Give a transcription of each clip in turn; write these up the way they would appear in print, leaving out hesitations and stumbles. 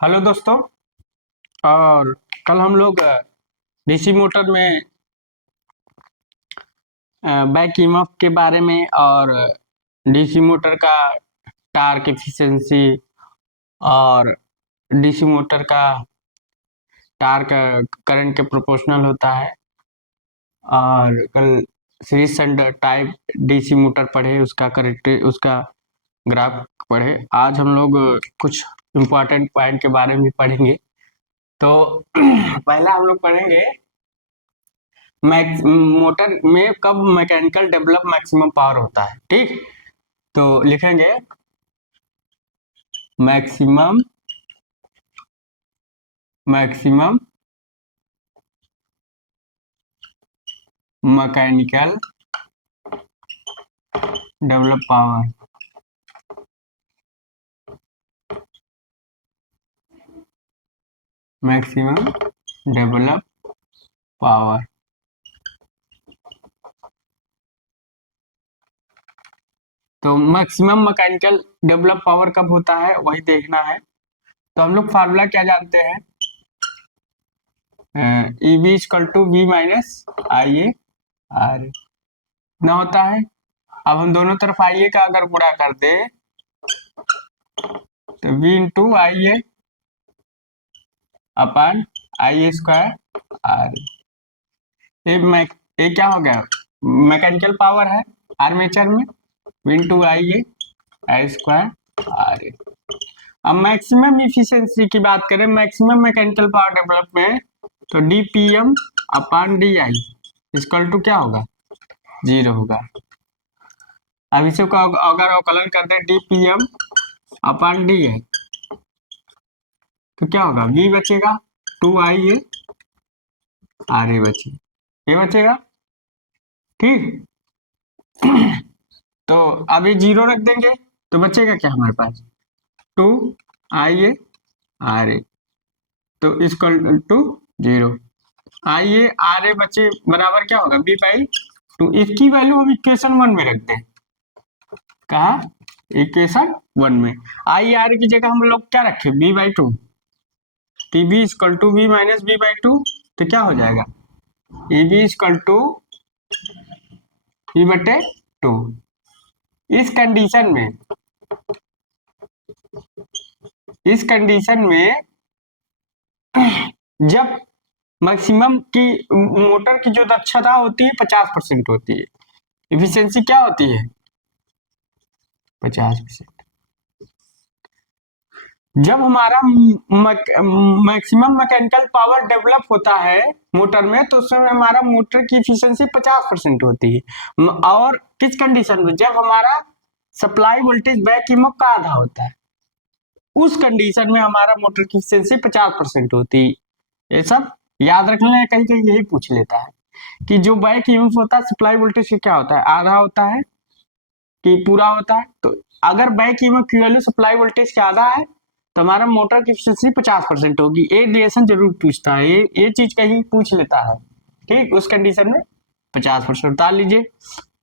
Hello दोस्तों। और कल हम लोग डीसी मोटर में बैक ईएमएफ के बारे में और डीसी मोटर का टार्क एफिशिएंसी और डीसी मोटर का टार्क करंट के प्रोपोर्शनल होता है। और कल series and type DC motor पढ़े, उसका करंट, उसका ग्राफ पढ़े। आज हम लोग कुछ इम्पोर्टेंट पॉइंट के बारे में पढ़ेंगे। तो पहला हम लोग पढ़ेंगे मोटर में कब मैकेनिकल डेवलप मैक्सिमम पावर होता है। ठीक, तो लिखेंगे maximum maximum mechanical develop power. Maximum develop power. तो मैक्सिमम मैकेनिकल डेवलप पावर कब होता है वही देखना है। तो हम लोग फार्मूला क्या जानते हैं, E B equal to V minus I A R ना होता है। अब हम दोनों तरफ आई ए का अगर गुणा कर दे तो वी इंटू आई ए अपन आई ए स्क्वायर आर। ये क्या हो गया, मैकेनिकल पावर है आर्मेचर में, V into I A I square R. अब मैक्सिमम इफिशिएंसी की बात करें, मैक्सिमम मैकेनिकल पावर डेवलप में, तो D P M upon D I equal to क्या होगा, 0 होगा। अब इसे को अगर अवकलन कर दे D P M upon D I तो क्या होगा, v बचेगा 2 ia आर ए ये बचेगा। ठीक, तो अभी 0 रख देंगे तो बचेगा क्या हमारे पास, 2 ia आर ए, तो equal to 0। I A R A बचे बराबर क्या होगा, बी बाई 2। इसकी वैल्यू हम इक्वेशन 1 में रखते हैं। कहा, इक्वेशन 1 में आई आर ए की जगह हम लोग क्या रखे, B by 2। T B equal to B minus B by 2, तो क्या हो जाएगा, A B equal to B बटे 2। इस कंडीशन में जब मैक्सिमम की मोटर की जो दक्षता होती है 50% होती है, इफिशियंसी क्या होती है 50%। जब हमारा मैक्सिमम मैकेनिकल पावर डेवलप होता है मोटर में, तो उसमें हमारा मोटर की इफिशियंसी 50% होती है। और किस कंडीशन में, जब हमारा सप्लाई वोल्टेज बैक ईएमएफ का आधा होता है, उस कंडीशन में हमारा मोटर की इफिशियंसी 50% होती है। ये सब याद रख लें, कहीं कहीं यही पूछ लेता है कि जो बैक ईएमएफ होता है सप्लाई वोल्टेज से क्या होता है, आधा होता है कि पूरा होता है। तो अगर बैक ईएमएफ की वैल्यू सप्लाई वोल्टेज के आधा है तो हमारा मोटर की एफिशिएंसी 50% होगी। ये रिलेशन जरूर पूछता है, ये चीज कहीं पूछ लेता है। ठीक, उस कंडीशन में 50% उतार लीजिए।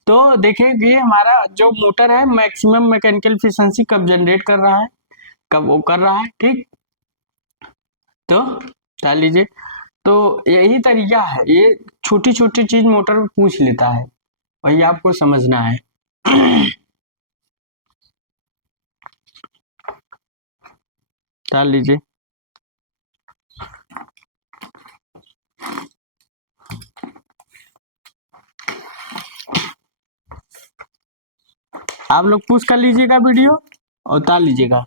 तो देखिए हमारा जो मोटर है मैक्सिमम मैकेनिकल एफिशिएंसी कब जनरेट कर रहा है, कब वो कर रहा है। ठीक, तो उतार लीजिए। तो यही तरीका है, ये छोटी छोटी चीज मोटर पूछ लेता है, वही आपको समझना है। उतार लीजिए। आप लोग पुश कर लीजिएगा वीडियो और उतार लीजिएगा।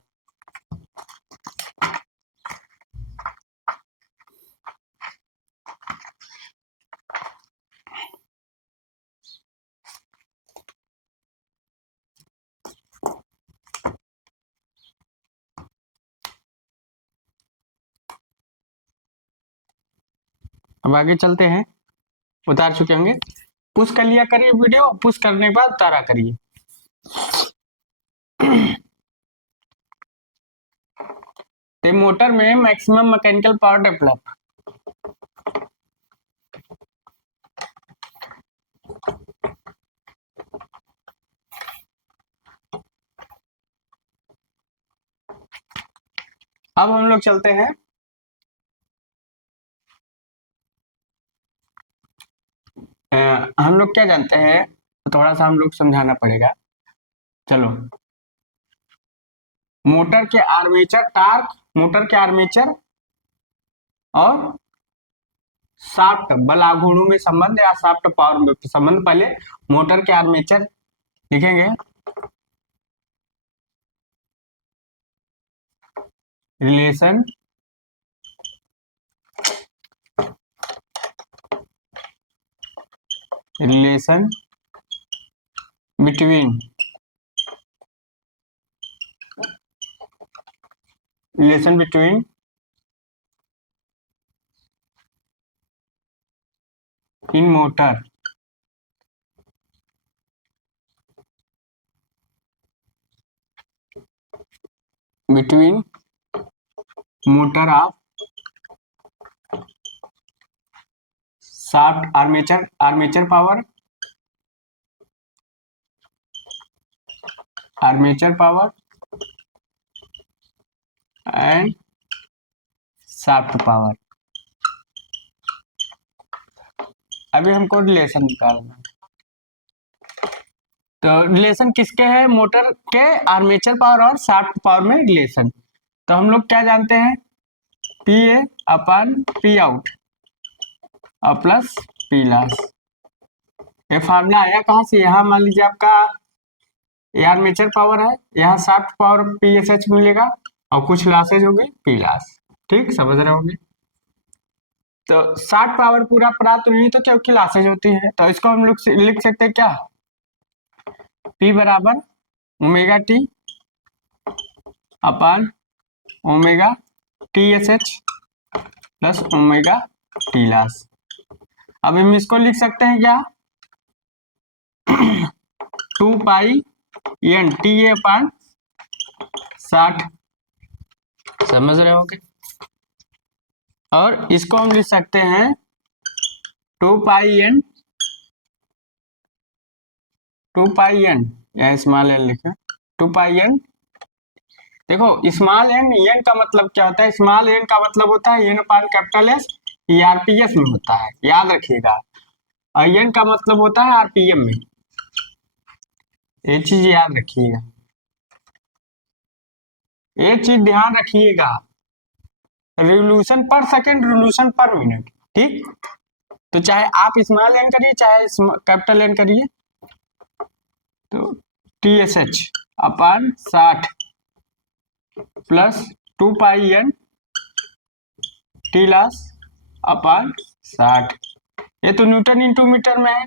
अब आगे चलते हैं, उतार चुके होंगे। पुश कर लिया करिए वीडियो, पुश करने के बाद उतारा करिए। तो मोटर में मैक्सिमम मैकेनिकल पावर डेवलप, अब हम लोग चलते हैं हम लोग क्या जानते हैं, थोड़ा सा हम लोग समझाना पड़ेगा। चलो, मोटर के आर्मेचर टार्क, मोटर के आर्मेचर और शाफ्ट बल आघूर्णों में संबंध या शाफ्ट पावर में संबंध। पहले मोटर के आर्मेचर लिखेंगे, relation relation between relation between in motor between motor of shaft armature, armature power, armature power and shaft power. अभी हमको रिलेशन निकालना है। तो रिलेशन किसके है, मोटर के आर्मेचर पावर और शाफ्ट पावर में रिलेशन। तो हम लोग क्या जानते हैं, P A upon P out और प्लस पी लॉस। ये फार्मूला आया कहाँ से, यहाँ मान लीजिए आपका ये आर्मेचर पावर है, यहाँ shaft power P S H मिलेगा और कुछ लॉसेज होगी पी लॉस। ठीक समझ रहे होंगे। तो शाफ्ट पावर पूरा प्राप्त नहीं तो क्योंकि लॉसेज होती है, तो इसको हम लोग लिख सकते हैं क्या, P बराबर omega T upon omega T S H plus omega T loss. अब हम इसको लिख सकते हैं क्या, 2 पाई एन टी ए अपन 60। समझ रहे होगे। और इसको हम लिख सकते हैं 2 पाई एन, 2 पाई एन या स्मॉल एन लिखे, 2 पाई एन। देखो स्मॉल एन एन का मतलब क्या होता है, स्मॉल एन का मतलब होता है एन अपान कैपिटल एस, ये आरपीएस में होता है, याद रखिएगा। और एन का मतलब होता है आरपीएम में, ये चीज याद रखिएगा, ये चीज ध्यान रखिएगा। Revolution per second, revolution per minute. ठीक, तो चाहे आप स्मॉल एन करिए चाहे कैपिटल एन करिए, तो टी एस एच अपान 60 plus 2 pi N T loss अपान 60। ये तो न्यूटन इंटू मीटर में है,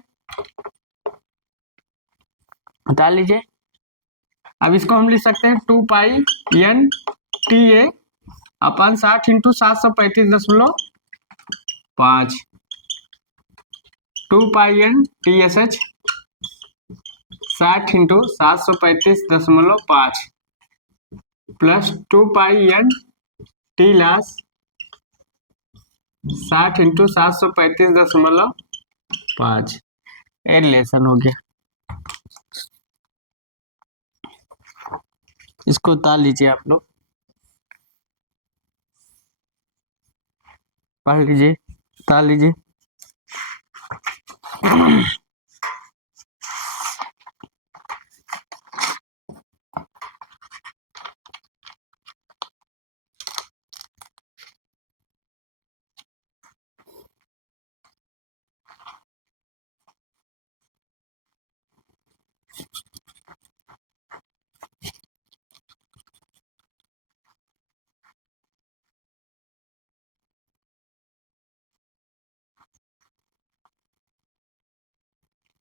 बता लीजिए। अब इसको हम लिख सकते हैं 2 pi N T A upon 60 into 735.5, 2 pi N T S H 60 into 735.5 plus 2 pi N T loss 60 into 735.5। ये रिलेशन हो गया, इसको उतार लीजिए आप लोग, पढ़ लीजिए, उतार लीजिए।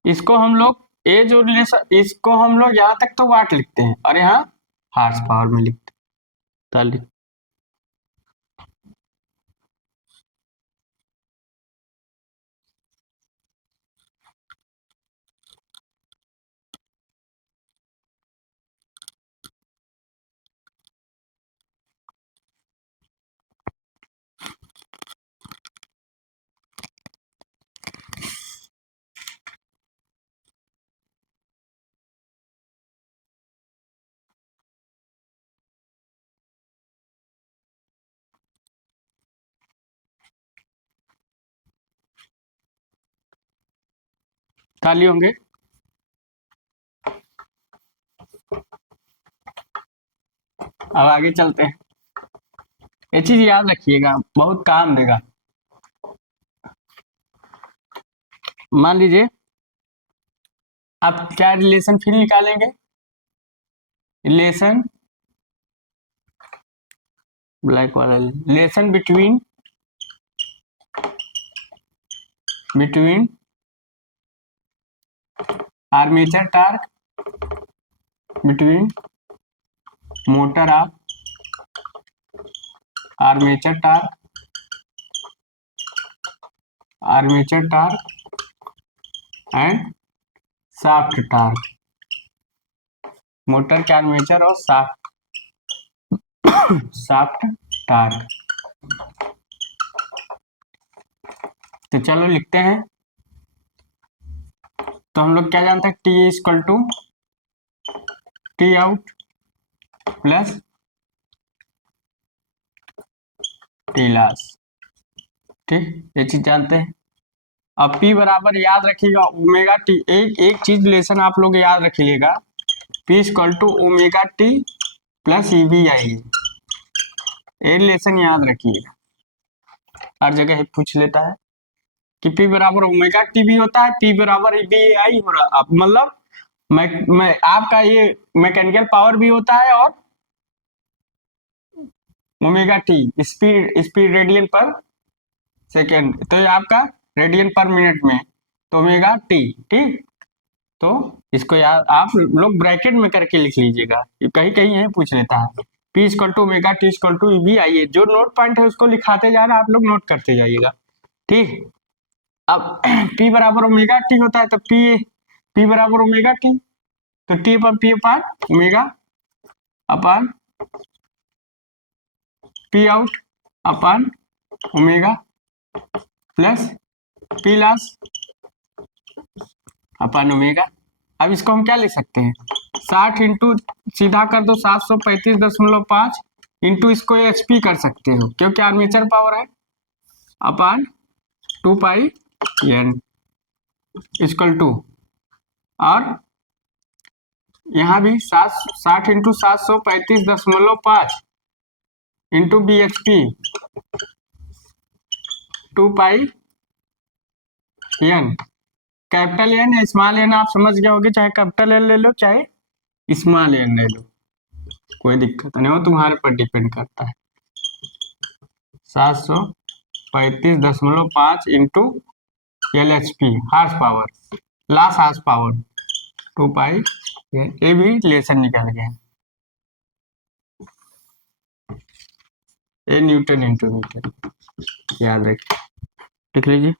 इसको हम लोग ये जो रिलेशन, इसको हम लोग यहाँ तक तो वाट लिखते हैं और यहाँ हार्स पावर में लिखते हैं। ताली होंगे। अब आगे चलते हैं, ये चीज याद रखिएगा, बहुत काम देगा। मान लीजिए आप क्या रिलेशन फिर निकालेंगे, रिलेशन ब्लैक वाला, relation between armature torque between motor of armature torque and shaft torque, motor के आर्मेचर और शाफ्ट टार्क। तो चलो लिखते हैं। तो हम लोग क्या जानते हैं, T equal to T out plus T loss, ठीक, ये चीज जानते हैं। अब P बराबर याद रखिएगा ओमेगा टी, एक चीज रिलेशन आप लोग याद रखिएगा, P equal to omega T plus EBI, ये रिलेशन याद रखिएगा, हर जगह पूछ लेता है कि P बराबर ओमेगा टी भी होता है, P बराबर EBI हो रहा, अब मतलब मैं आपका ये मैकेनिकल पावर भी होता है और ओमेगा टी स्पीड रेडियन पर सेकेंड, तो ये आपका रेडियन पर मिनट में, तो ओमेगा टी, ठीक। तो इसको याद आप लोग ब्रैकेट में करके लिख लीजिएगा, कहीं कहीं यही पूछ लेता है। P equal to omega T equal to EBI, जो नोट पॉइंट है उसको लिखाते जा रहा है, आप लोग नोट करते जाइएगा, ठीक। अब P बराबर ओमेगा टी होता है, तो P बराबर ओमेगा टी, तो T अपन P अपान ओमेगा अपान P out upon omega plus P loss upon omega. अब इसको हम क्या लिख सकते हैं, 60 इंटू सीधा कर दो 735.5 इंटू इसको HP कर सकते हो, क्योंकि आर्मेचर पावर है, अपान 2 पाई n इक्वल टू, और यहाँ भी 60 इंटू 735.5 इंटू BHP 2 पाई n, कैपिटल एन या स्मॉल एन आप समझ गए होंगे, चाहे कैपिटल एन ले लो चाहे स्मॉल एन ले लो, कोई दिक्कत नहीं हो, तुम्हारे पर डिपेंड करता है। 735.5 into LHP horse power, last horse power 2 pi, ये भी रिलेशन निकल गया, ए न्यूटन इंटू मीटर, याद रखिए, लिख लीजिए।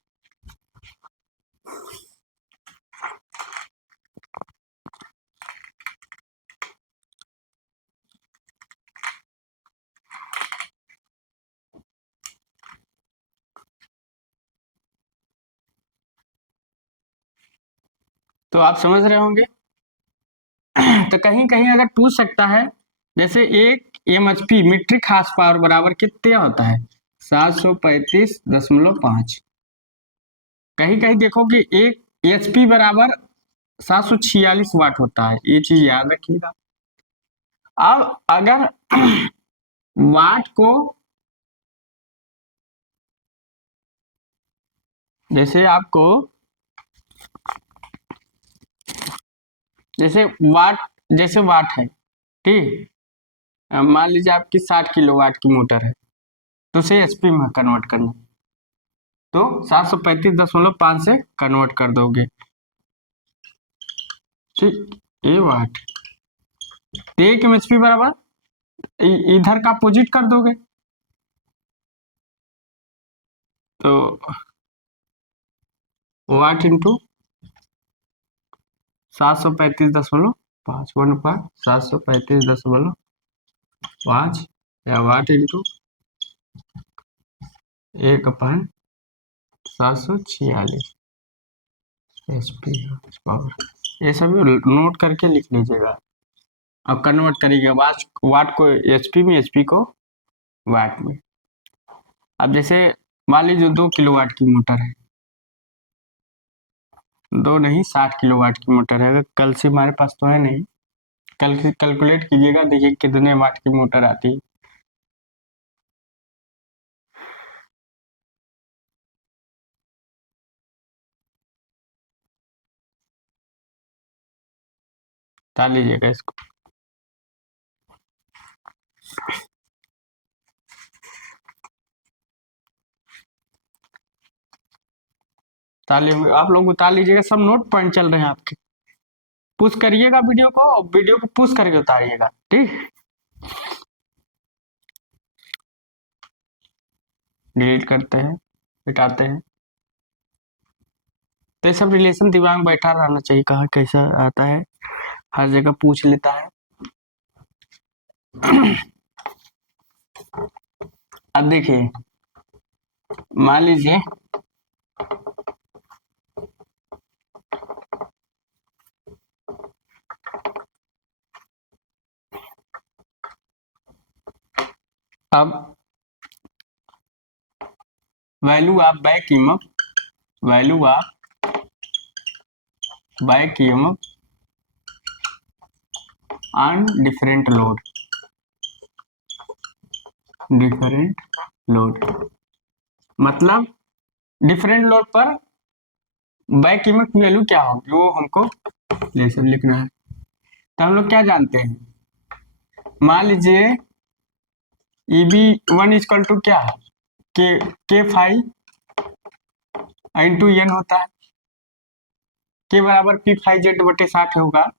तो आप समझ रहे होंगे। तो कहीं कहीं अगर पूछ सकता है, जैसे एक MHP मीट्रिक हार्स पावर बराबर कितने होता है, 735.5, कहीं कहीं देखो कि एक HP बराबर 746 वाट होता है, ये चीज याद रखिएगा। अब अगर वाट को, जैसे आपको, जैसे वाट है, ठीक, मान लीजिए आपकी 60 किलोवाट की मोटर है, तो उसे HP में कन्वर्ट करना, तो 735.5 से कन्वर्ट कर दोगे, ठीक, ये वाट, एक MHP बराबर इधर का अपोजिट कर दोगे, तो वाट इंटू 735.5 735.5 या वाट इंटू 1/746 HP पावर, ये सब नोट करके लिख लीजिएगा। अब कन्वर्ट करिएगा वाट को HP में, HP को वाट में। अब जैसे मान लीजिए 2 किलोवाट की मोटर है, दो नहीं, 60 किलोवाट की मोटर है। कल से हमारे पास तो है नहीं, कल से कैलकुलेट कीजिएगा, देखिए कितने वाट की मोटर आती है। बता लीजिएगा इसको। आप लोग उतार लीजिएगा, सब नोट पॉइंट चल रहे हैं आपके। पुश करिएगा वीडियो को, और वीडियो को पुश करके उतारिएगा, ठीक। डिलीट करते हैं, मिटाते हैं। तो ये सब रिलेशन दिमाग में बैठा रहना चाहिए, कहाँ कैसा आता है, हर जगह पूछ लेता है। अब देखिए, मान लीजिए अब value of back EMF, value of back EMF on different load, different load मतलब डिफरेंट लोड पर बैक ईएमएफ की वैल्यू क्या होगी, वो हमको लेसन लिखना है। तो हम लोग क्या जानते हैं, मान लीजिए EB1 इक्वल टू क्या है, के फाइव इंटू एन होता है, के बराबर P5Z/60 होगा।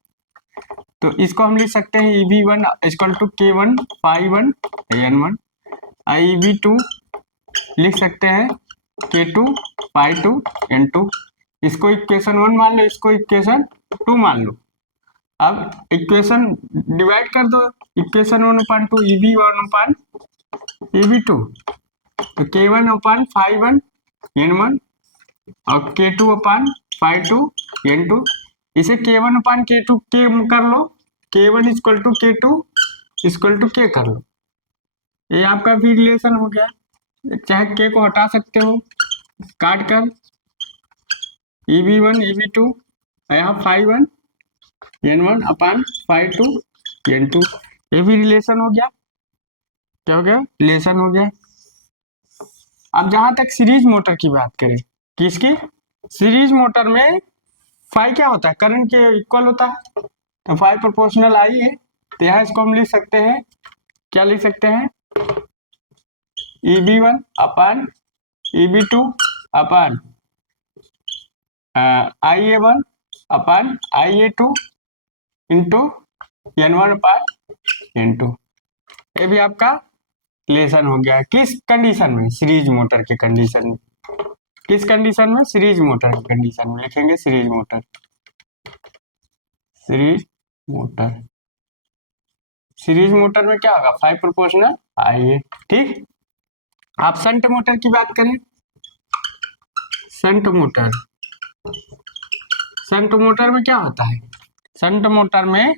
तो इसको हम लिख सकते हैं EB1 equal to K1 five 1 N1, EB2 लिख सकते हैं K2 फाइव 2 N2। इसको इक्वेशन 1 मान लो, इसको इक्वेशन 2 मान लो। अब इक्वेशन डिवाइड कर दो, इक्वेशन 1/2 EB1 EB2, तो K1 फाइव 1 N1 और K2/5 2 N2। इसे K1/K2 के कर लो, K1 equal to K2 equal to K कर लो, ये आपका भी रिलेशन हो गया। चाहे K को हटा सकते हो काट कर, EB1 EB2 यहाँ फाइव 1 N1/5 2 N2, ये भी रिलेशन हो गया। क्या हो गया, रिलेशन हो गया। अब जहां तक सीरीज मोटर की बात करें, किसकी, सीरीज मोटर में फाई क्या होता है, करंट के इक्वल होता है, तो फाई प्रोपोर्शनल आई है। तो यहाँ इसको हम लिख सकते हैं, क्या लिख सकते हैं, EB1/EB2 IA1/IA2 इंटू N1/N2। ये भी आपका रिलेशन हो गया। किस कंडीशन में, सीरीज मोटर के कंडीशन में। किस कंडीशन में, सीरीज मोटर की कंडीशन में लिखेंगे, series motor, series motor. Series motor में क्या होगा, फाइव प्रोपोर्शनल आइए, ठीक। आप शंट मोटर की बात करें, शंट मोटर, शंट मोटर में क्या होता है, शंट मोटर में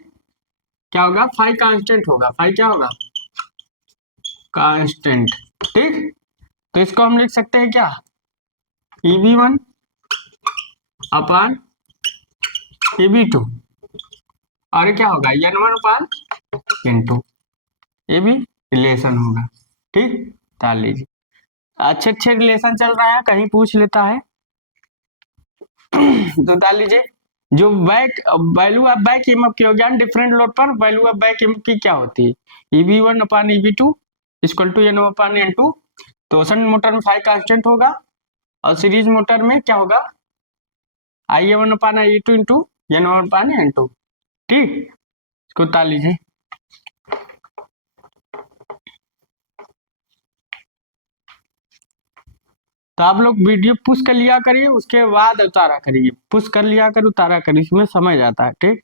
क्या होगा, फाइव कांस्टेंट होगा, फाइव क्या होगा, कांस्टेंट, ठीक। तो इसको हम लिख सकते हैं क्या, EB1/EB2, और क्या होगा N1/N2, ये भी रिलेशन होगा, ठीक। डाल लीजिए, अच्छे अच्छे रिलेशन चल रहा है, कहीं पूछ लेता है तो डाल लीजिए। जो back value of back EMF की हो गया डिफरेंट लोड पर, वैल्यू ऑफ बैक ईएमएफ की क्या होती है, EB1/EB2 इक्वल टू N1/N2। तो शंट मोटर में फाइव कांस्टेंट होगा, और सीरीज मोटर में क्या होगा, IA1/IA2 इंटू N1/N2, ठीक। इसको डाल लीजिए। तो आप लोग वीडियो पुश कर लिया करिए, उसके बाद उतारा करिए, पुश कर लिया कर उतारा करिए, इसमें समझ आता है, ठीक।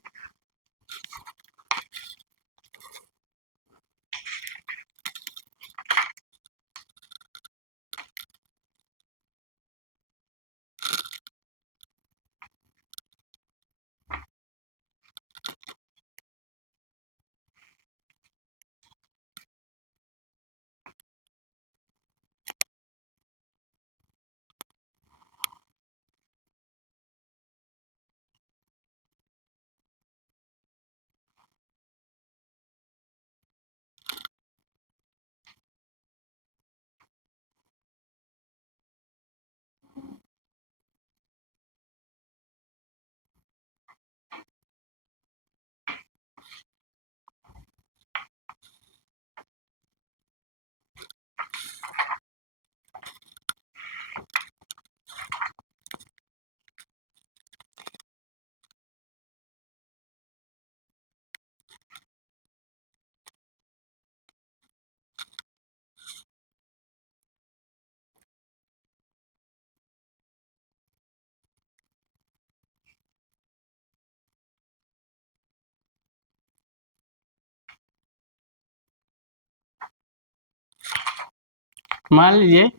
मान लीजिए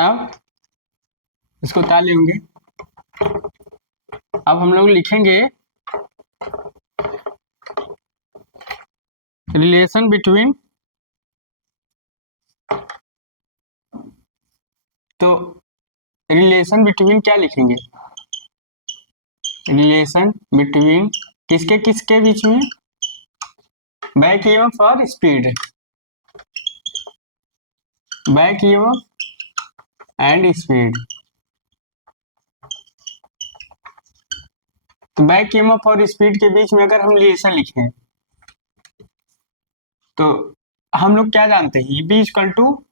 अब इसको उतार लेंगे। अब हम लोग लिखेंगे रिलेशन बिटवीन, तो रिलेशन बिटवीन क्या लिखेंगे? रिलेशन बिटवीन किसके किसके बीच में? बैक ईएमएफ और speed, back EMF and speed. तो बैक ईएमएफ और स्पीड के बीच में अगर हम रिलेशन लिखें तो हम लोग क्या जानते हैं? Eb equal to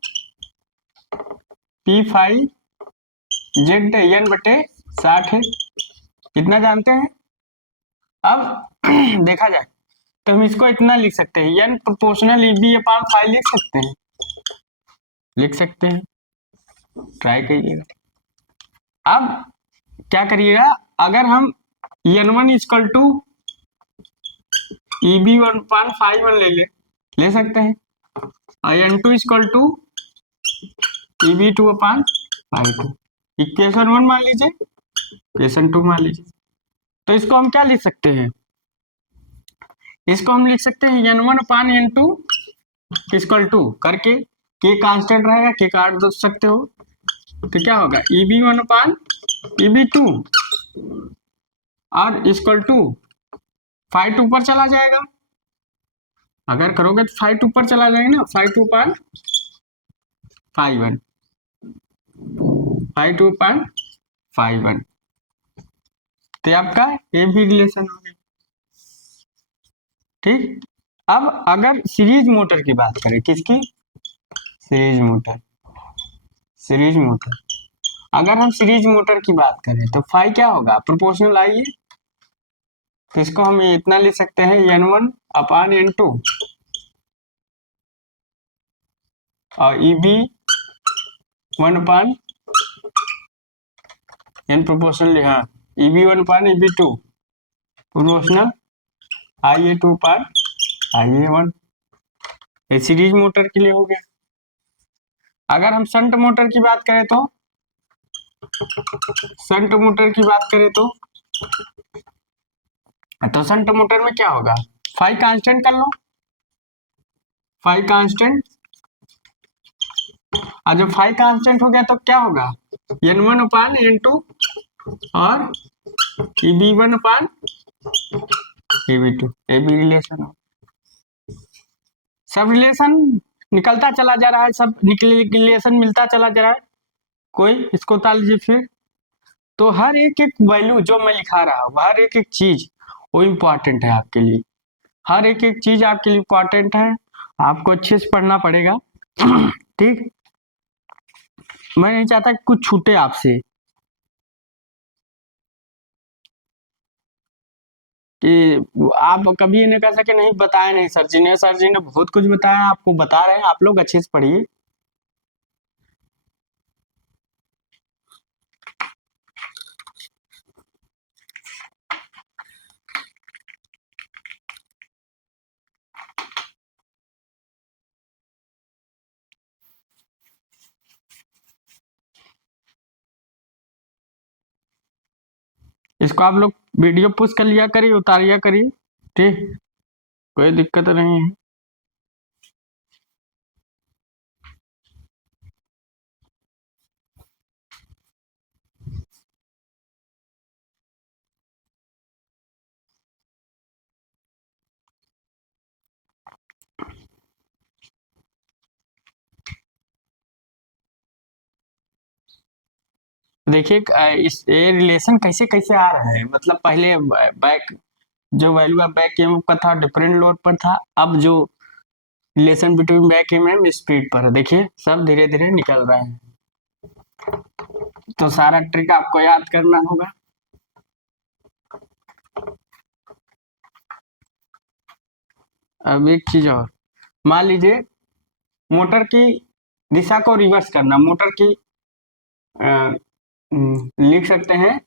P5 ZN/60 है, इतना जानते हैं। अब देखा जाए तो हम इसको इतना लिख सकते हैं, N प्रोपोर्शनल Eb/5 लिख सकते हैं, लिख सकते हैं, ट्राई करिएगा। अब क्या करिएगा, अगर हम N1 इक्वल टू Eb/5 ले सकते हैं, और N2 equal to Eb2/2, equation 1 मान लीजिए, इक्वेशन 2 मान लीजिए। तो इसको हम क्या लिख सकते हैं? इसको हम लिख सकते हैं N1/N2 इक्वल टू करके, के कांस्टेंट रहेगा, के काट दो सकते हो, तो क्या होगा Eb1/Eb2 और इक्वल टू 5 ऊपर चला जाएगा। अगर करोगे तो 5 ऊपर चला जाएगा ना, 5/5 5/5 तो आपका ये भी रिलेशन हो गया। ठीक, अब अगर सीरीज मोटर की बात करें, किसकी? Series motor, series motor. अगर हम सीरीज मोटर की बात करें तो फाई क्या होगा? प्रोपोर्शनल आइए, तो इसको हम इतना लिख सकते हैं N1/N2 और Eb1/N प्रोपोर्शनल, हाँ Eb1/Eb2 प्रोपोर्शनल Ia2/Ia1, ये सीरीज मोटर के लिए हो गया। अगर हम शंट मोटर की बात करें तो, शंट मोटर की बात करें तो शंट मोटर में क्या होगा? फाई कांस्टेंट कर लो, फाई कांस्टेंट, और जब फाई कांस्टेंट हो गया तो क्या होगा? N1/N2 और Eb1/Eb2, ये भी रिलेशन हो। सब रिलेशन निकलता चला जा रहा है, सब रिलेशन मिलता चला जा रहा है। कोई इसको उतार लीजिए फिर। तो हर एक एक वैल्यू जो मैं लिखा रहा हूँ, हर एक एक चीज वो इम्पोर्टेंट है आपके लिए, हर एक एक चीज आपके लिए इम्पोर्टेंट है, आपको अच्छे से पढ़ना पड़ेगा। ठीक, मैं नहीं चाहता कि कुछ छूटे आपसे, कि आप कभी ये नहीं कह सके नहीं बताया नहीं सर जी ने, सर जी ने बहुत कुछ बताया, आपको बता रहे हैं, आप लोग अच्छे से पढ़िए। इसको आप लोग वीडियो पुश कर लिया करिए, उतारिया करिए, ठीक, कोई दिक्कत नहीं है। देखिए इस ये रिलेशन कैसे कैसे आ रहा है, मतलब पहले बैक जो वैल्यू ऑफ बैक ईएमएफ का था डिफरेंट लोड पर था, अब जो relation between back EMF speed पर है, देखिए सब धीरे धीरे निकल रहा है। तो सारा ट्रिक आपको याद करना होगा। अब एक चीज और, मान लीजिए मोटर की दिशा को रिवर्स करना, मोटर की लिख सकते हैं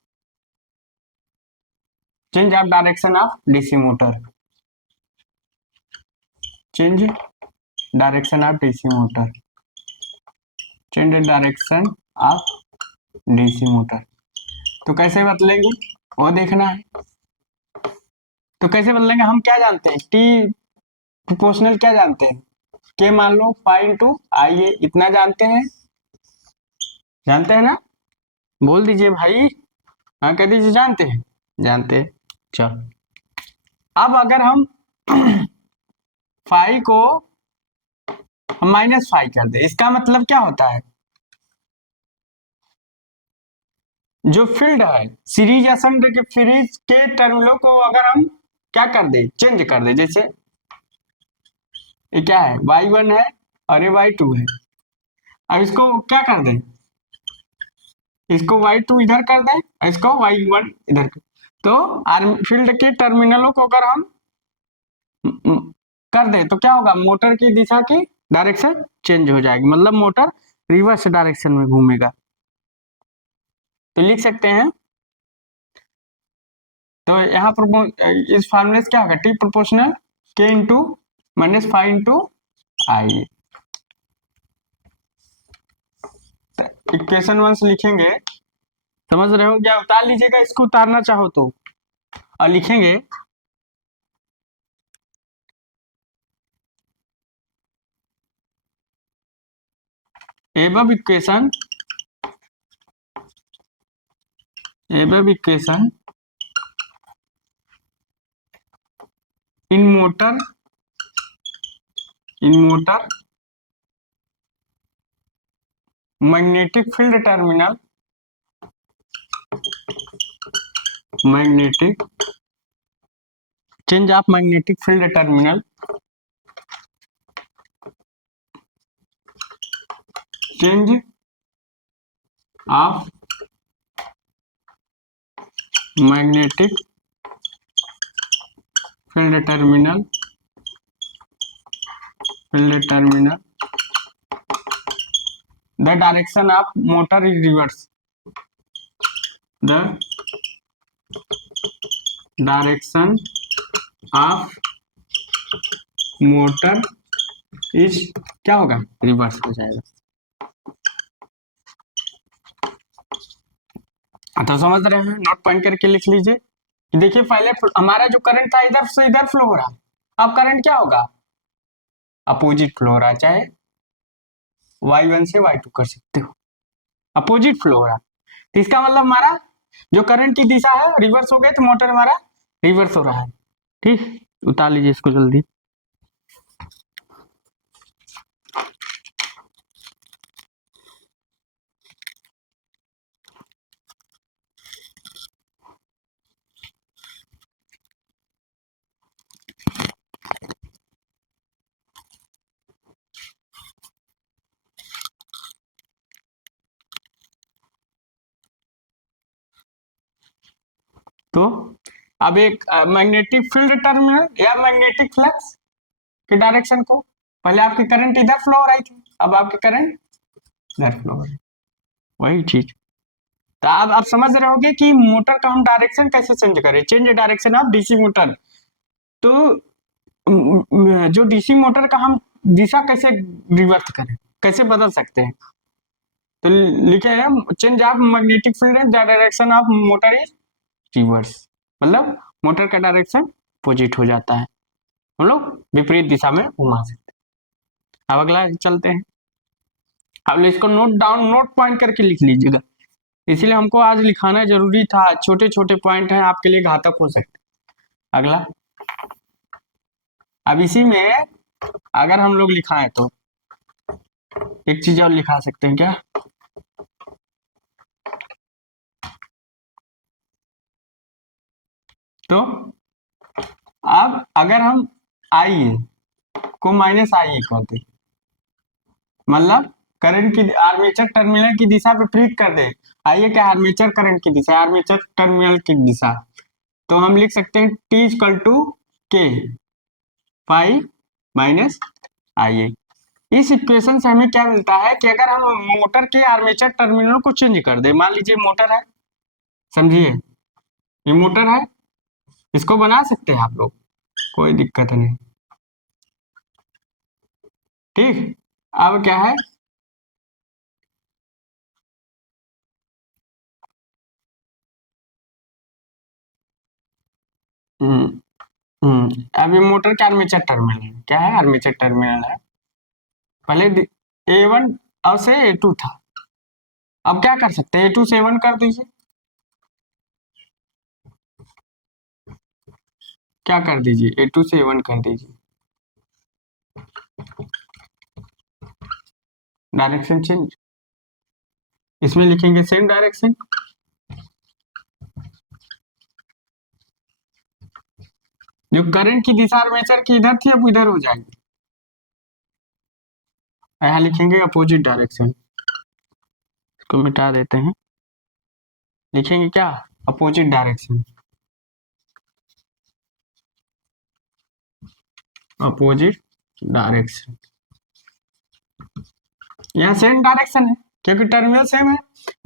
change of direction of DC motor, change direction of DC motor. Change the direction of DC motor. तो कैसे बदलेंगे वो देखना है। तो कैसे बदलेंगे, हम क्या जानते हैं, टी प्रोपोर्शनल क्या जानते हैं, के मान लो फाइव इंटू आई ए, इतना जानते हैं, जानते हैं ना, बोल दीजिए भाई। हाँ कह दीजिए जानते हैं, जानते हैं। चलो अब अगर हम फाइव को हम माइनस फाइव कर दे, इसका मतलब क्या होता है, जो फील्ड है सीरीज या शंट के सीरीज के टर्मिनलों को अगर हम क्या कर दे, चेंज कर दे, जैसे ये क्या है y1 है और ये y2 है, अब इसको क्या कर दें, इसको y2 इधर कर दें और इसको y1 इधर कर, तो आर्म फील्ड के टर्मिनलों को अगर हम कर दें तो क्या होगा, मोटर की दिशा की डायरेक्शन चेंज हो जाएगी, मतलब मोटर रिवर्स डायरेक्शन में घूमेगा। तो लिख सकते हैं, तो यहाँ पर इस फार्मूले से क्या होगा, टी प्रोपोर्शनल के इंटू माइनस फाइव इंटू आई। इक्वेशन 1 से लिखेंगे, समझ रहे हो क्या, उतार लीजिएगा इसको, उतारना चाहो तो, और लिखेंगे above equation in motor magnetic field terminal change of magnetic field terminal change of magnetic field terminal the direction of motor is reverse, the direction of motor is क्या होगा, रिवर्स हो जाएगा। तो समझ रहे हैं, नोट पॉइंट करके लिख लीजिए कि देखिए पहले हमारा जो करंट था इधर से इधर फ्लो हो रहा है, अब करंट क्या होगा, अपोजिट फ्लो हो रहा है, चाहे y1 से y2 कर सकते हो, अपोजिट फ्लो हो रहा है। तो इसका मतलब हमारा जो करंट की दिशा है रिवर्स हो गई, तो मोटर हमारा रिवर्स हो रहा है। ठीक, उतार लीजिए इसको जल्दी। तो अब एक मैग्नेटिक फील्ड टर्मिनल या मैग्नेटिक फ्लक्स के डायरेक्शन को, पहले आपकी करंट इधर फ्लो हो रही थी, अब आपकी करंट इधर फ्लो हो रही, वही चीज। तो अब आप समझ रहे होगे कि मोटर का हम डायरेक्शन कैसे चेंज करें, change direction of DC motor. तो जो डीसी मोटर का हम दिशा कैसे रिवर्स करें, कैसे बदल सकते हैं, तो लिखे हैं change of magnetic field direction of motor is reverse, मतलब मोटर का डायरेक्शन अपोजिट हो जाता है, हम लोग विपरीत दिशा में घुमा सकते हैं। अब अगला चलते हैं, अब इसको नोट डाउन, नोट पॉइंट करके लिख लीजिएगा, इसलिए हमको आज लिखाना जरूरी था, छोटे छोटे पॉइंट हैं आपके लिए घातक हो सकते। अगला, अब इसी में अगर हम लोग लिखाएं तो एक चीज और लिखा सकते हैं क्या, तो अब अगर हम आई को माइनस आई कर दे, मतलब करंट की आर्मेचर टर्मिनल की दिशा विपरीत कर दे, आइए क्या आर्मेचर करंट की दिशा, आर्मेचर टर्मिनल की दिशा, तो हम लिख सकते हैं T इक्वल टू के फाइव माइनस आई ए। इस इक्वेशन से हमें क्या मिलता है कि अगर हम मोटर के आर्मेचर टर्मिनल को चेंज कर दे, मान लीजिए मोटर है, समझिए ये मोटर है, इसको बना सकते हैं आप लोग, कोई दिक्कत नहीं। ठीक, अब क्या है, हम्म अभी मोटर का आर्मेचर टर्मिनल है, क्या है, आर्मेचर टर्मिनल है। पहले A1 और से A2 था। अब क्या कर सकते हैं, A2 से A1 कर दीजिए। क्या कर दीजिए, A2 से A1 कर दीजिए। डायरेक्शन चेंज, इसमें लिखेंगे सेम डायरेक्शन। जो करंट की दिशा आर्मेचर की इधर थी अब इधर हो जाएगी। यहाँ लिखेंगे अपोजिट डायरेक्शन, इसको मिटा देते हैं। लिखेंगे क्या, अपोजिट डायरेक्शन। अपोजिट डायरेक्शन, यहाँ सेम डायरेक्शन है क्योंकि टर्मिनल सेम है।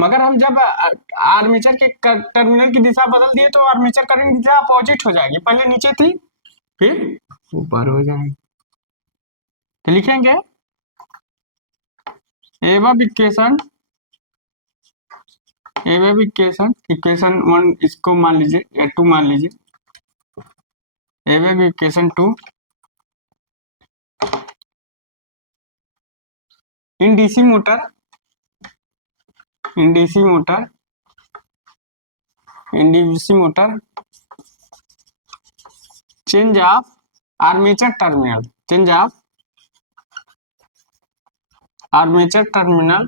मगर हम जब आर्मेचर के टर्मिनल की दिशा बदल दिए तो आर्मेचर करंट की दिशा अपोजिट हो जाएगी, पहले नीचे थी फिर ऊपर हो जाएगी। तो लिखेंगे एवब इक्वेशन, एवब इक्वेशन, इक्वेशन 1 इसको मान लीजिए या 2 मान लीजिए। एवब equation 2 in DC motor, in DC motor, in DC motor change of armature terminal, change of armature terminal,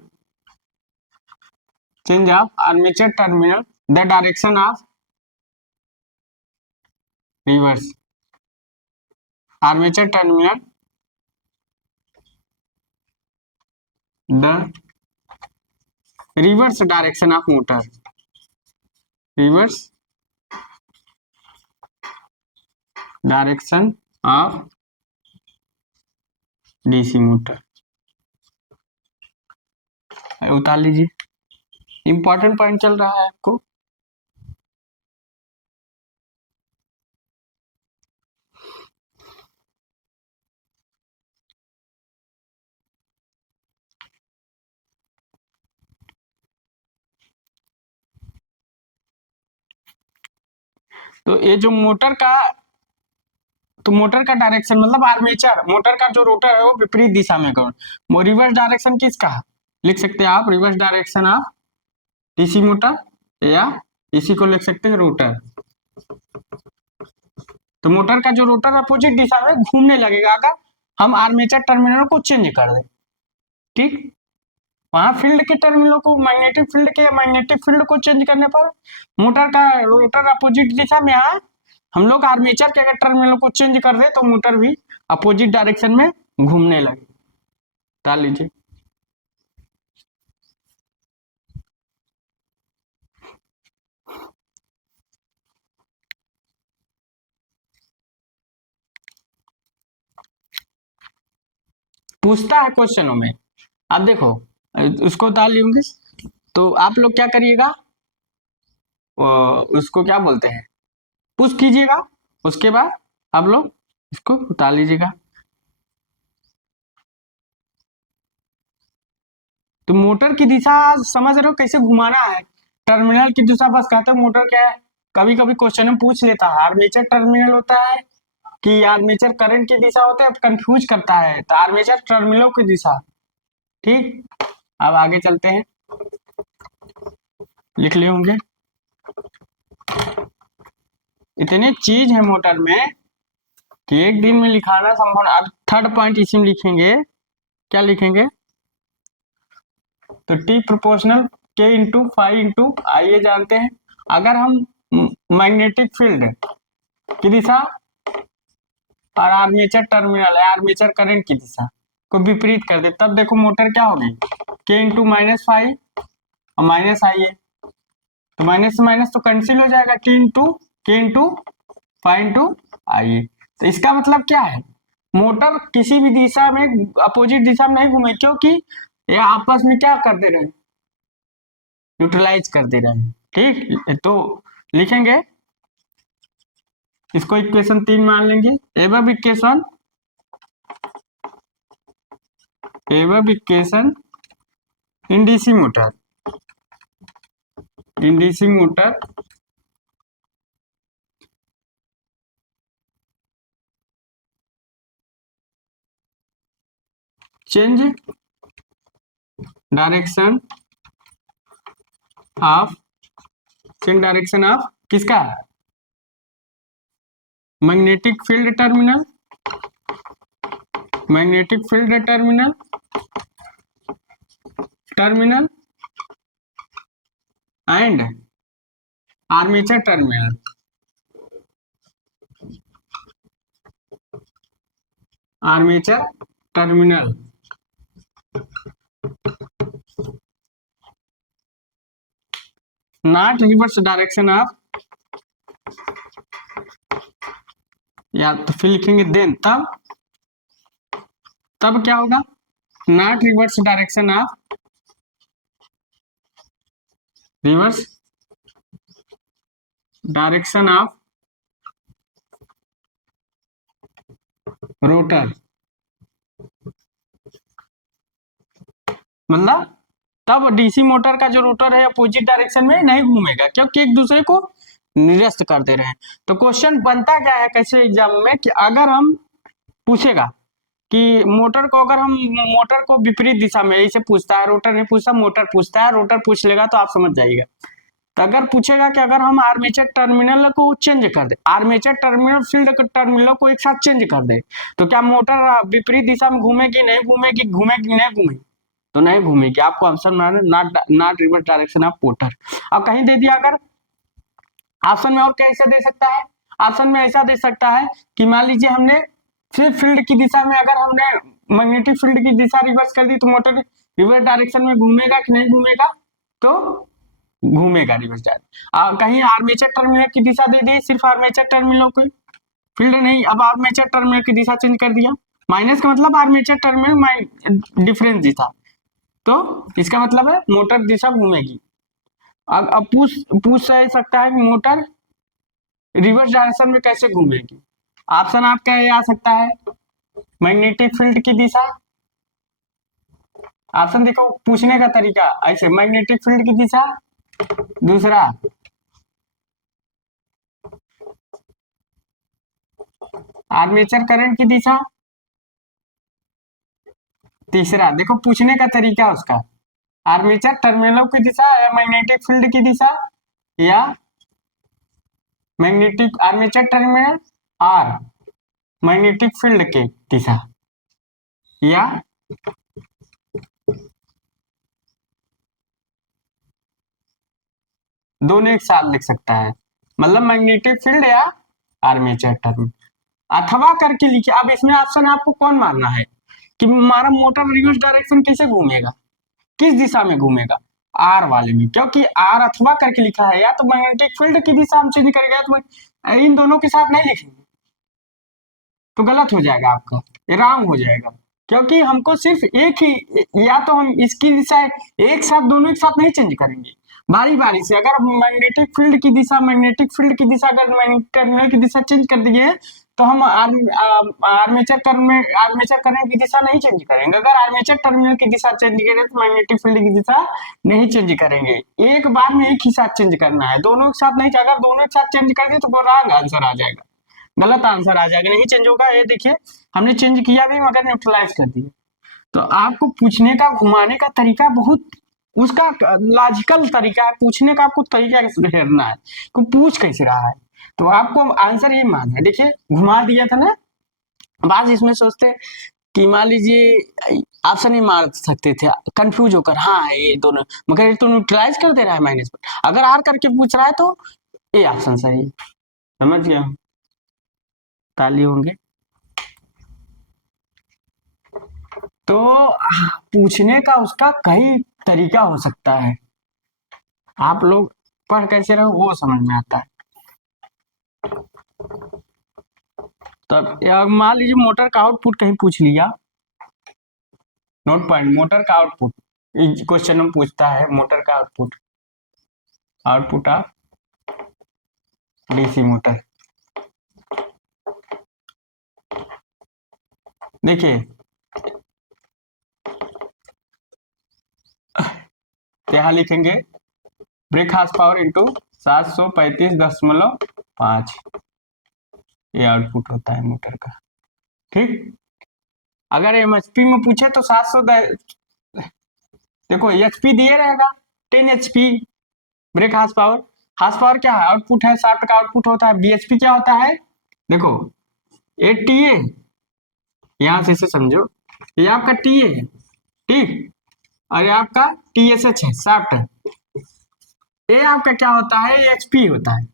change of armature terminal, the direction of reverse armature terminal, the reverse direction of motor, reverse direction of DC motor. उतार लीजिए, important point चल रहा है आपको। तो ये जो motor का, तो मोटर का डायरेक्शन मतलब आर्मेचर, मोटर का जो रोटर है वो विपरीत दिशा में कौन, वो रिवर्स डायरेक्शन किसका लिख सकते हैं आप, reverse direction of DC motor, या इसी को लिख सकते हैं रोटर। तो मोटर का जो रोटर अपोजिट दिशा में घूमने लगेगा अगर हम आर्मेचर टर्मिनल को चेंज कर दें। ठीक, वहां फील्ड के टर्मिनल को, मैग्नेटिक फील्ड के, मैग्नेटिक फील्ड को चेंज करने पर मोटर का रोटर अपोजिट दिशा में आए, हम लोग आर्मेचर के अगर टर्मिनल को चेंज कर दे तो मोटर भी अपोजिट डायरेक्शन में घूमने लगे। डाल लीजिए। पूछता है क्वेश्चनों में, आप देखो उसको डाल लूंगी। तो आप लोग क्या करिएगा, उसको क्या बोलते हैं, पुश कीजिएगा, उसके बाद आप लोग इसको उतार लीजिएगा। तो मोटर की दिशा समझ रहे हो कैसे घुमाना है, टर्मिनल की दिशा बस कहते हैं मोटर क्या है, कभी कभी क्वेश्चन में पूछ लेता है आर्मेचर टर्मिनल होता है कि आर्मेचर करंट की दिशा होता है, कंफ्यूज करता है, तो आर्मेचर टर्मिनलों की दिशा। ठीक, अब आगे चलते हैं, लिख लिए होंगे। इतने चीज है मोटर में कि एक दिन में लिखाना संभव। अब थर्ड पॉइंट इसी में लिखेंगे, क्या लिखेंगे, तो टी प्रोपोर्शनल के इंटू फाइव इंटू आइए जानते हैं। अगर हम मैग्नेटिक फील्ड की दिशा और आर्मेचर टर्मिनल है आर्मेचर करंट की दिशा को विपरीत कर दे, तब देखो मोटर क्या होगी, के इंटू -5 और माइनस आई है, तो माइनस से माइनस तो कैंसिल हो जाएगा, टी इंटू के इंटू फाइव इंटू आई है। तो इसका मतलब क्या है, मोटर किसी भी दिशा में अपोजिट दिशा में नहीं घूमे, क्योंकि ये आपस में क्या कर दे रहे हैं, न्यूट्रलाइज कर दे रहे हैं। ठीक, तो लिखेंगे इसको इक्वेशन 3 मान लेंगे। Above equation, above equation in DC motor, in DC motor change direction of, change direction of किसका, magnetic field terminal, magnetic field terminal, terminal and armature terminal, armature terminal. Not reverse direction of, या तो फिर लिखेंगे then, तब क्या होगा, not reverse direction of, reverse direction of rotor, मतलब तब डीसी मोटर का जो रोटर है अपोजिट डायरेक्शन में नहीं घूमेगा, क्योंकि एक दूसरे को निरस्त कर दे रहे हैं। तो क्वेश्चन बनता क्या है कैसे एग्जाम में कि अगर हम पूछेगा कि मोटर को, अगर हम मोटर को विपरीत दिशा में, ऐसे पूछता है, रोटर नहीं पूछता, मोटर पूछता है, रोटर पूछ लेगा तो आप समझ जाइएगा। तो अगर पूछेगा कि अगर हम आर्मेचर टर्मिनल को चेंज कर दे, आर्मेचर टर्मिनल फील्ड टर्मिनल को एक साथ चेंज कर दे, तो क्या मोटर विपरीत दिशा में घूमेगी, नहीं घूमेगी, घूमेगी नहीं घूमेगी, तो नहीं घूमेगी। आपको epsilon naught reverse direction of motor. अब कहीं दे दिया अगर ऑप्शन में, और कैसे दे सकता है, ऑप्शन में ऐसा दे सकता है कि मान लीजिए हमने फिर फील्ड की दिशा में, अगर हमने मैग्नेटिक फील्ड की दिशा रिवर्स कर दी तो मोटर रिवर्स डायरेक्शन में घूमेगा कि नहीं घूमेगा, तो घूमेगा रिवर्स डायरेक्शन। कहीं आर्मेचर टर्मिनल की दिशा दे दी, सिर्फ आर्मेचर टर्मिनल को फील्ड नहीं, अब आर्मेचर टर्मिनल की दिशा चेंज कर दिया, माइनस का मतलब आर्मेचर टर्मिनल डिफरेंस दिशा, तो इसका मतलब है मोटर दिशा घूमेगी। अब पूछ सकता है कि मोटर रिवर्स डायरेक्शन में कैसे घूमेगी। ऑप्शन आपका ये आ सकता है मैग्नेटिक फील्ड की दिशा, ऑप्शन देखो पूछने का तरीका ऐसे, मैग्नेटिक फील्ड की दिशा, दूसरा आर्मेचर करंट की दिशा, तीसरा देखो पूछने का तरीका उसका, आर्मेचर टर्मिनलों की दिशा या मैग्नेटिक फील्ड की दिशा, या मैग्नेटिक आर्मेचर टर्मिनल और मैग्नेटिक फील्ड की दिशा, या दोनों एक साथ लिख सकता है, मतलब मैग्नेटिक फील्ड या आर्मेचर टर्मिनल, अथवा करके लिखिए। अब इसमें ऑप्शन आपको कौन मारना है कि हमारा मोटर रिवर्स डायरेक्शन कैसे घूमेगा, किस दिशा में घूमेगा, आर वाले में, क्योंकि आर अथवा करके लिखा है, या तो मैग्नेटिक फील्ड की दिशा हम चेंज करेंगे, तो इन दोनों के साथ नहीं लिखेंगे तो गलत हो जाएगा आपका, ये रॉन्ग हो जाएगा, क्योंकि हमको सिर्फ एक ही, या तो हम इसकी दिशा एक साथ, दोनों एक साथ नहीं चेंज करेंगे, बारी बारी से। अगर मैग्नेटिक फील्ड की दिशा, मैग्नेटिक फील्ड की दिशा अगर मैग्नेटिक टर्मिनल की दिशा चेंज कर दिए तो हम आर्मेचर करंट की दिशा नहीं चेंज करेंगे। अगर आर्मेचर टर्मिनल की दिशा चेंज करें तो मैग्नेटिक फील्ड की दिशा नहीं चेंज करेंगे, एक बार में एक ही साथ चेंज करना है, दोनों एक साथ नहीं। अगर दोनों एक साथ चेंज कर दिए तो वो रॉन्ग आंसर आ जाएगा, गलत आंसर आ जाएगा, नहीं चेंज होगा। ये देखिए हमने चेंज किया भी मगर न्यूट्रलाइज कर दिया। तो आपको पूछने का, घुमाने का तरीका बहुत, उसका लॉजिकल तरीका है पूछने का, आपको तरीका हेरना है कि पूछ कैसे रहा है, तो आपको आंसर ये मानना है। देखिए घुमा दिया था ना, बात इसमें सोचते कि मान लीजिए ऑप्शन ही मार सकते थे कंफ्यूज होकर, हाँ ये दोनों, मगर ये तो न्यूट्रलाइज कर दे रहा है माइनस पर, अगर आर करके पूछ रहा है तो ये ऑप्शन सही है। समझ गया, ताली होंगे। तो पूछने का उसका कई तरीका हो सकता है, आप लोग पढ़ कैसे रहो वो समझ में आता है। तो मान लीजिए मोटर का आउटपुट कहीं पूछ लिया, नोट पॉइंट, मोटर का आउटपुट क्वेश्चन में पूछता है, मोटर का output, output of DC motor. देखिए यहाँ लिखेंगे ब्रेक हार्स पावर इंटू 735.5, ये आउटपुट होता है मोटर का, ठीक। अगर एमएचपी में पूछे तो 700 देखो एचपी दिए रहेगा 10 एचपी ब्रेक हार्स पावर क्या है, आउटपुट है, शाफ्ट का आउटपुट होता है। बीएचपी क्या होता है, देखो ये टीए, यहां से इसे समझो, ये आपका टीए है, ठीक, और ये आपका टीएसएच है, शाफ्ट है। ये आपका क्या होता है, ये एचपी होता है,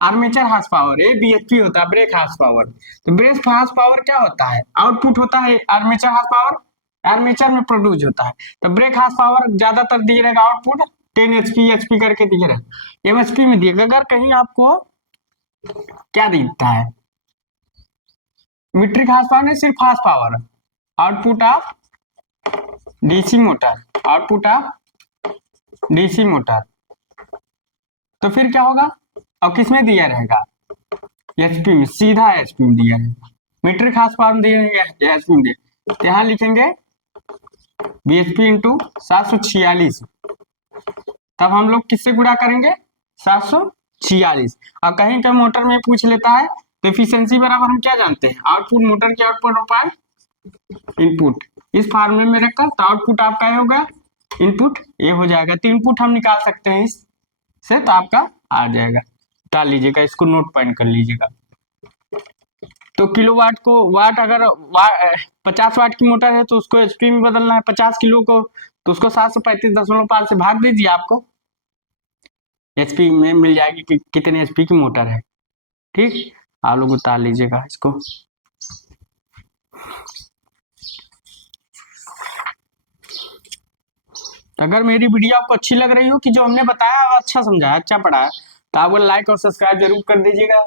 आर्मेचर हार्स पावर। ये बीएचपी होता है, ब्रेक हार्स पावर। तो ब्रेक हार्स पावर क्या होता है, आउटपुट होता है आर्मेचर हार्स पावर, आर्मेचर में प्रोड्यूस होता है। तो ब्रेक हार्स पावर ज्यादातर दिए रहेगा, आउटपुट 10 एचपी एचपी करके दिए रहेगा। एमएचपी में दिएगा, अगर कहीं आपको क्या दिखता है, मीट्रिक हार्स पावर नहीं, सिर्फ horse power, output of DC motor, output of DC motor, तो फिर क्या होगा, अब किसमें दिया रहेगा, एचपी में, सीधा एचपी में दिया है। मीट्रिक हार्स पावर में दिया है, एचपी में दिया, तो यहाँ लिखेंगे बीएचपी इंटू 746। तब हम लोग किससे गुणा करेंगे, 746। अब कहीं का मोटर में पूछ लेता है तो एफिशिएंसी बराबर हम क्या जानते हैं, आउटपुट मोटर के आउटपुट बाय इनपुट। इस फार्मूले में रखकर तो आउटपुट आपका ये होगा, इनपुट ये हो जाएगा, तो इनपुट हम निकाल सकते हैं इससे, तो आपका आ जाएगा। डाल लीजिएगा, इसको नोट पॉइंट कर लीजिएगा। तो किलोवाट को वाट, अगर 50 वाट की मोटर है तो उसको एचपी में बदलना है, 50 किलो को, तो उसको 735.5 से भाग दीजिए, आपको एचपी में मिल जाएगी कि कितने एचपी की मोटर है। ठीक, आप लोग उतार लीजिएगा इसको। अगर मेरी वीडियो आपको अच्छी लग रही हो, कि जो हमने बताया अच्छा समझाया, अच्छा पढ़ाया, तो आप लाइक और सब्सक्राइब जरूर कर दीजिएगा।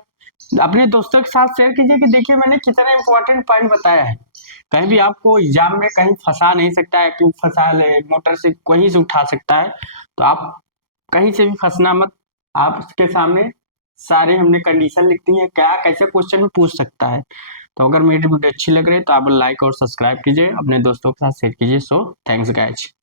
अपने दोस्तों के साथ शेयर कीजिए कि देखिए मैंने कितना इंपॉर्टेंट पॉइंट बताया है। कहीं भी आपको एग्जाम में कहीं फंसा नहीं सकता है, क्यों फंसा ले, मोटर से कहीं से उठा सकता है, तो आप कहीं से भी फंसना मत। आप उसके सामने सारे हमने कंडीशन लिख दी है, क्या कैसे क्वेश्चन में पूछ सकता है। तो अगर मेरी वीडियो अच्छी लग रही है तो आप लाइक और सब्सक्राइब कीजिए, अपने दोस्तों के साथ शेयर कीजिए। So thanks guys.